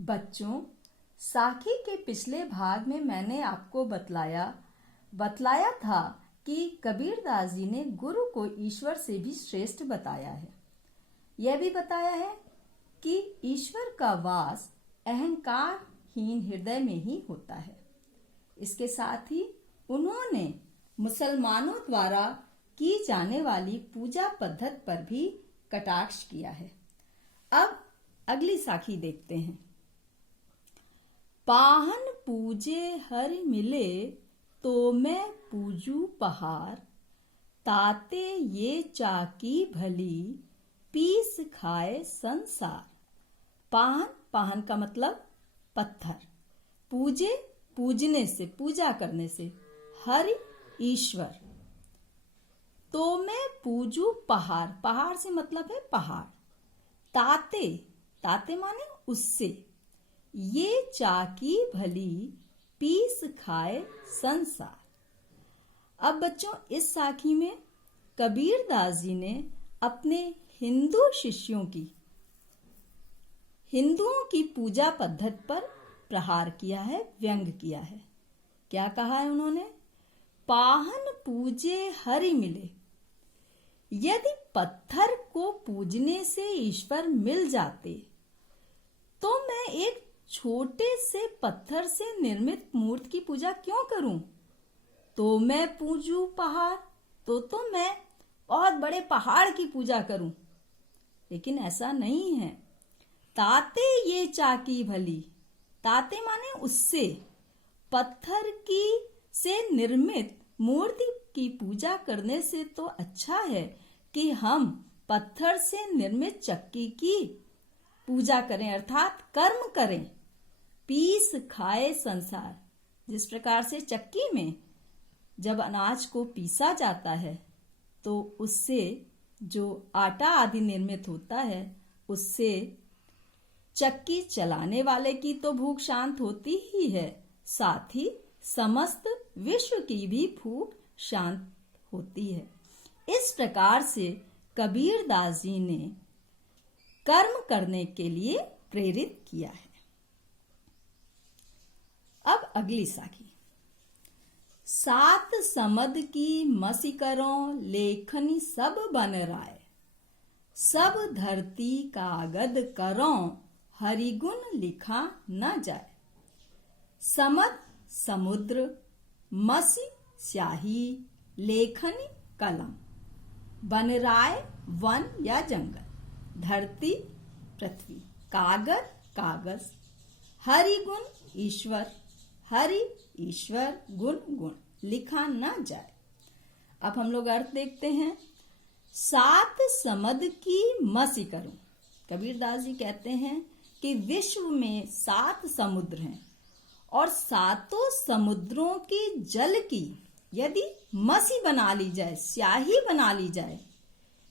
बच्चों, साखी के पिछले भाग में मैंने आपको बतलाया था कि कबीरदास जी ने गुरु को ईश्वर से भी श्रेष्ठ बताया है। यह भी बताया है कि ईश्वर का वास अहंकारहीन हृदय में ही होता है। इसके साथ ही उन्होंने मुसलमानों द्वारा की जाने वाली पूजा पद्धति पर भी कटाक्ष किया है। अब अगली साखी देखते हैं। पाहन पूजे हरि मिले तो मैं पूजू पहाड़, ताते ये चाकी भली पीस खाए संसार। पाहन का मतलब पत्थर, पूजे पूजने से, पूजा करने से, हरि ईश्वर, तो मैं पूजू पहाड़ से मतलब है पहाड़, ताते माने उससे, ये चाकी भली पीस खाए संसार। अब बच्चों, इस साखी में कबीरदास जी ने अपने हिंदू शिष्यों की, हिंदुओं की पूजा पद्धति पर प्रहार किया है, व्यंग किया है। क्या कहा है उन्होंने? पाहन पूजे हरि मिले। यदि पत्थर को पूजने से ईश्वर मिल जाते तो मैं एक छोटे से पत्थर से निर्मित मूर्ति की पूजा क्यों करूं? तो मैं पूजू पहाड़, तो मैं बहुत बड़े पहाड़ की पूजा करूं। लेकिन ऐसा नहीं है। ताते ये चाकी भली, ताते माने उससे, पत्थर की से निर्मित मूर्ति की पूजा करने से तो अच्छा है कि हम पत्थर से निर्मित चक्की की पूजा करें, अर्थात कर्म करें। पीस खाए संसार। जिस प्रकार से चक्की में जब अनाज को पीसा जाता है तो उससे जो आटा आदि निर्मित होता है, उससे चक्की चलाने वाले की तो भूख शांत होती ही है, साथ ही समस्त विश्व की भी भूख शांत होती है। इस प्रकार से कबीरदास जी ने कर्म करने के लिए प्रेरित किया है। अब अगली साखी। सात समद की मसी करों, लेखनी सब बन राय, सब धरती कागद करों, हरिगुण लिखा न जाए। समद समुद्र, मसी स्याही, लेखनी कलम, बन राय वन या जंगल, धरती पृथ्वी, कागज, हरिगुण ईश्वर, हरि ईश्वर, गुण लिखा न जाए। अब हम लोग अर्थ देखते हैं। सात समद की मसी करूं। कबीरदास जी कहते हैं कि विश्व में 7 समुद्र हैं और सातों समुद्रों की जल की यदि मसी बना ली जाए, स्याही बना ली जाए,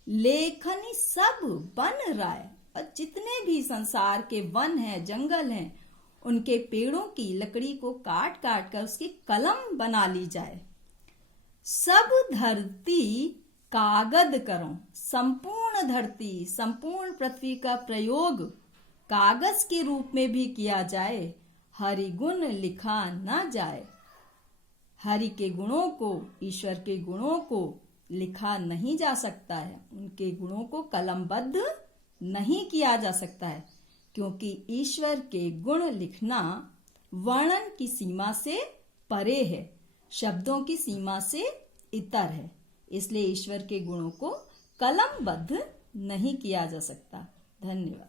लेखनी सब बन राय, और जितने भी संसार के वन हैं, जंगल हैं, उनके पेड़ों की लकड़ी को काट कर उसकी कलम बना ली जाए। सब धरती कागद करो, संपूर्ण धरती, संपूर्ण पृथ्वी का प्रयोग कागज के रूप में भी किया जाए, हरि गुण लिखा न जाए। हरि के गुणों को, ईश्वर के गुणों को लिखा नहीं जा सकता है, उनके गुणों को कलमबद्ध नहीं किया जा सकता है, क्योंकि ईश्वर के गुण लिखना वर्णन की सीमा से परे है, शब्दों की सीमा से इतर है। इसलिए ईश्वर के गुणों को कलमबद्ध नहीं किया जा सकता। धन्यवाद।